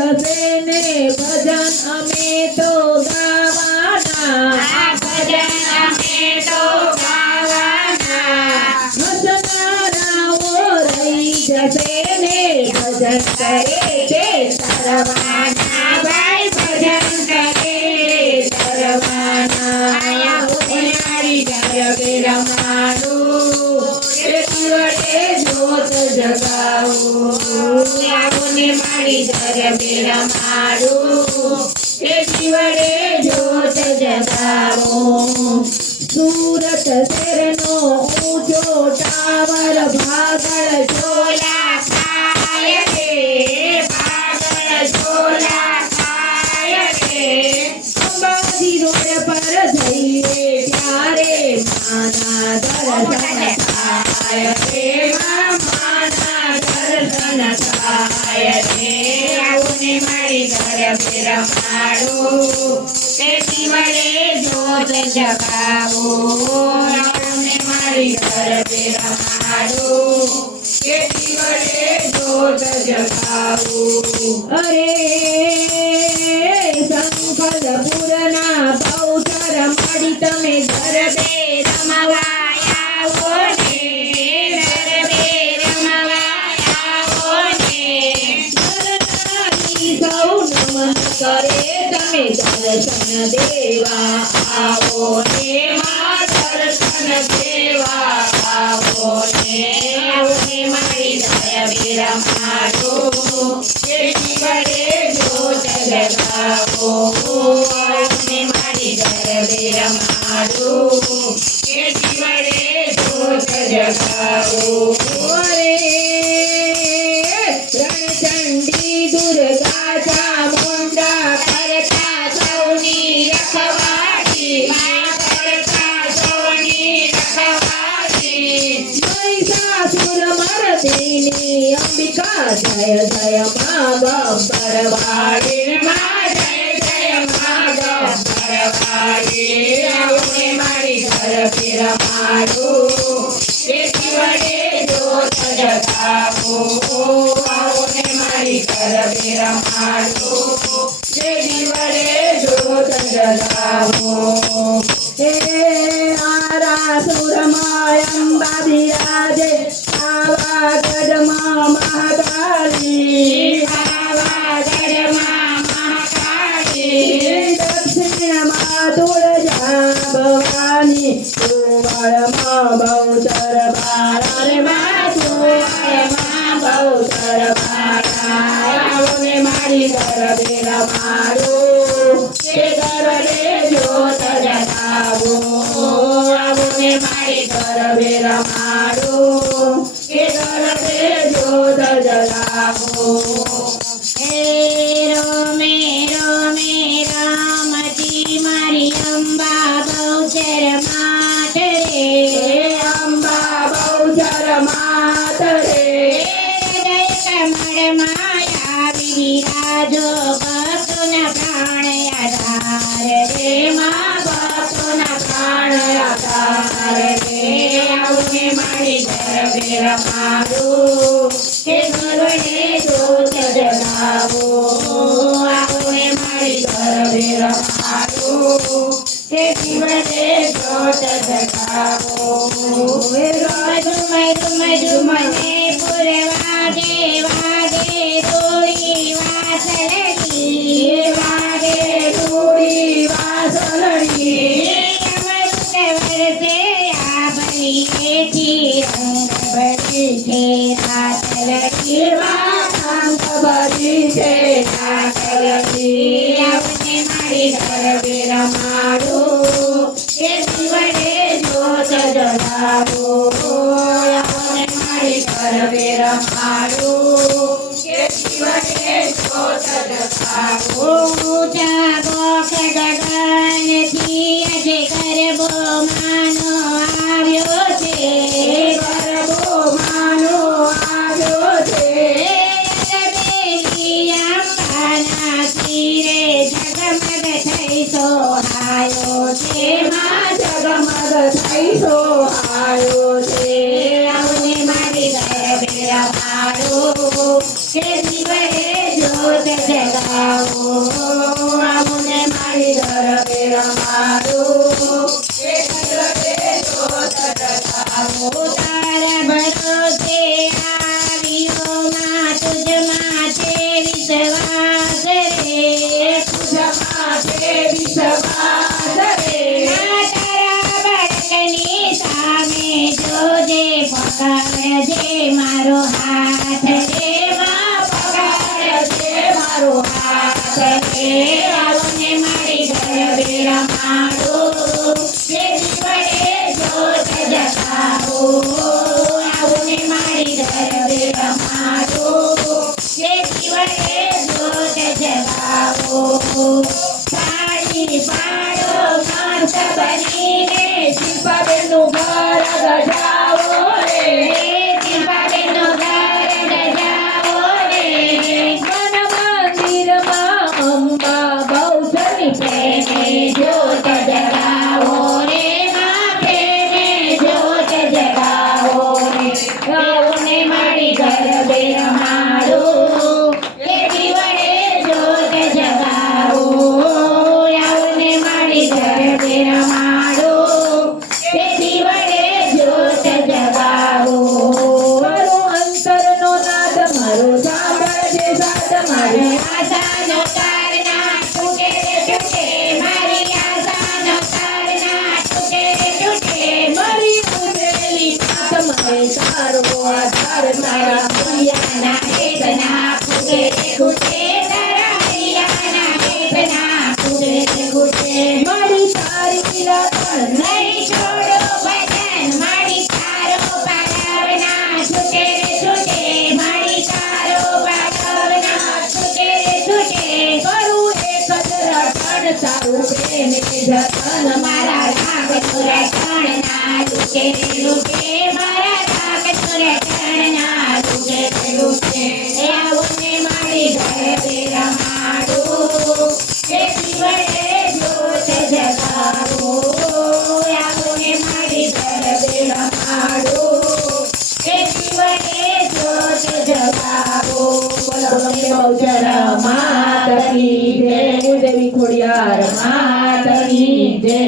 જશે ને ભજન અમે તો ગાવાના ભજન અમે તો ગાવાના હસનારાઓ રહી જશે ને ભજન કરે તે સરવાના ભાઈ ભજન કરે સરવાના મારી જય રમાડું વડે જોત જગાવું આવુને મારી જય રમાડું વડે જોત જગાવું સુરત શહેરનો ઊંચો ટાવર ભાગળ ઝોલા ખાય રે પાગળ ઝોલા ખાય રે અંબાજી રોડ પર જઈએ ત્યારે માના દર્શન થાય રે માના દર્શન થાય રે આવુને મારી જય રમાડું તેથી વડે જોત જગાવું આવુને મારી જય રમાડું તેથી વડે જોત જગાવું અરે સંકલપુરના બહુચર મળી તમે ગરબે રમવા આવો ને ગરબે રમવા આવો ને નરનારી સૌ નમન કરે તમે દર્શન દેવા આવો ને મા દર્શન દેવા આવો ને આવો ને મારી જય રમાડું તેથી વડે જોત જગાવો આવો ને મારી જય રમાડું તેથી વડે જોત જગાવો અરે રણચંડી દુર્ગા ચામુંડા કરતા સૌની રખવાડી મા કરતા સૌની રખવાડી મહિષાસુર મર્દિની અંબિકા જય જય મા ગબ્બરવાળી મા જય જય મા ગબ્બરવાળી આવુને મારી જય રમાડું તેથી વડે જોત જગાવું આવુને મારી જય રમાડું તેથી વડે જોત જગાવું હે આરાસુરમાં અંબા બિરાજે પાવાગઢમાં મહાકાળી પાવાગઢમાં મહાકાળી દક્ષિણમાં તુળજા ભવાની સુવર્ણમાં બહુચર બાળા રે સુવર્ણમાં બહુચર બાળા આવુને મારી જય રમાડું તે ગરબે જોત જગાવું આવુને મારી ગરબે રમાડું તે ગરબે જોત જગાવું હે રોમે રોમે રામજી મારી અંબા બહુચર માત રે અંબા બહુચર માત રે જય કમળ માયા વિરાજો ભક્તોના પ્રાણ આધાર રે મા ભક્તોના પ્રાણ આધાર રે આવુને મારી જય રમાડું તે ગરબે જોત જગાવું આવુને મારી જય રમાડું તે વડે જોત જગાવું મને પુરવાગે વાગે દોડી વાસળડી વાગે ડોળી વાસળડી અમૃત વરસે આ બલીએથી રંગ બળી છે રાતલડી અંક ભરી છે રાતલડી આવુને મારી ગરબે રમાડું તેથી વડે જોત જગાવું આવુને મારી ગરબે રમાડું તેથી વડે જોત જગાવું જાગો ગગનથી આજે ગરબો માનો આવ્યો છે ગરબો માનો આવ્યો છે ગરબેલી અંબાના તીરે ઝગમગ થઈ સોહાયો છે માં જગમગ થઈ સોહાયો છે આવુને મારી ગરબે રમાડું તેથી વડે જોત જગાવો આવું ને મારી ગરબે રમાડું તારા ભરોસે આવ્યો માં તુજ માથે વિશ્વાસ રે તારા બાળકની સામે જોજે પકડજે મારો હાથ રે માં પકડજે મારો હાથ રે આવું ને મારી ગરબે રમાડું વડે જોત જગાવો આવું ને મારી ગરબે રમાડું વડે જોત જગાવો પાડી પાડો કાંત બનીને શિલ્પાબેનનું ઘર ગજાવો રે શિલ્પાબેનનું ઘર ગજાવો રે મન મંદિરમાં અંબા બહુચરની પ્રેમે જોત જગાવો રે માં પ્રેમે જોત જગાવો રે આવું ને મારી ગરબે રમાડું વડે જોત જગાવો આવું ને મારી ગરબે રમાડું વડે જોત જગાવો મારો અંતરનો નાદ મારો સાંભળજે સાદ મારી આશાનો તારના તૂટે રે તૂટે મારી આશાનો તારના તૂટે રે તૂટે મારી ઉભેલી વાત મને તારો આધાર તારા હૈયાના વેદના ફૂટે રે ફૂટે તારા હૈયાના વેદના ફૂટે રે ફૂટે મારી તારી રતન નહીં છોડો ભજન મારી તારો પાડવના છૂટે રે છૂટે મારી તારો પાડવના છૂટે રે છૂટે કરું એક જ રટણ તારું પ્રેમ જતન મારા રાગ તુરે ચણના લૂટે રે લૂટે મારા રાગ તુરે ચણના લૂટે રે લૂટે આવું ને મારી ગરબે રમાડું વડે જોત જગાવો આવું ને મારી ગરબે રમાડું વડે જોત જગાવો બોલો બહુચર માતની જય દેવી ખોડિયાર માતની જય